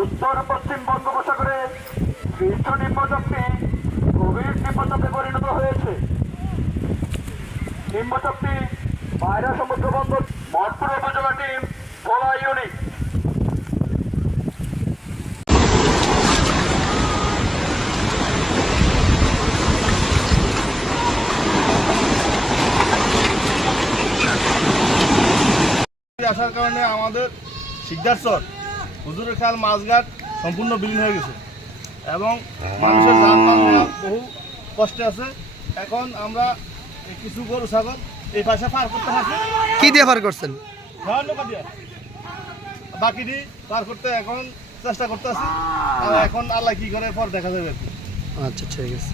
উত্তর পশ্চিম বঙ্গোপসাগরে সৃষ্ট নিম্নচাপটি গভীর নিম্নচাপে পরিণত হয়েছে। নিম্নচাপটি পায়রা সমুদ্র বন্দর মঠপুর ভোলা ইউনিট। আসার কারণে আমাদের সিদ্ধার্থর হুজুরের খাল মাছঘাট সম্পূর্ণ বিলীন হয়ে গেছে। এবং মানুষের বহু কষ্টে আছে। এখন আমরা কিছু গরু ছাগল এই পাশে পার করতে পারছি কি দিয়ে পার করছেন? নৌকা দিয়ে। বাকিটি পার করতে এখন চেষ্টা করতে আছি এখন আল্লাহ কি করে পর দেখা যাবে আচ্ছা ঠিক আছে।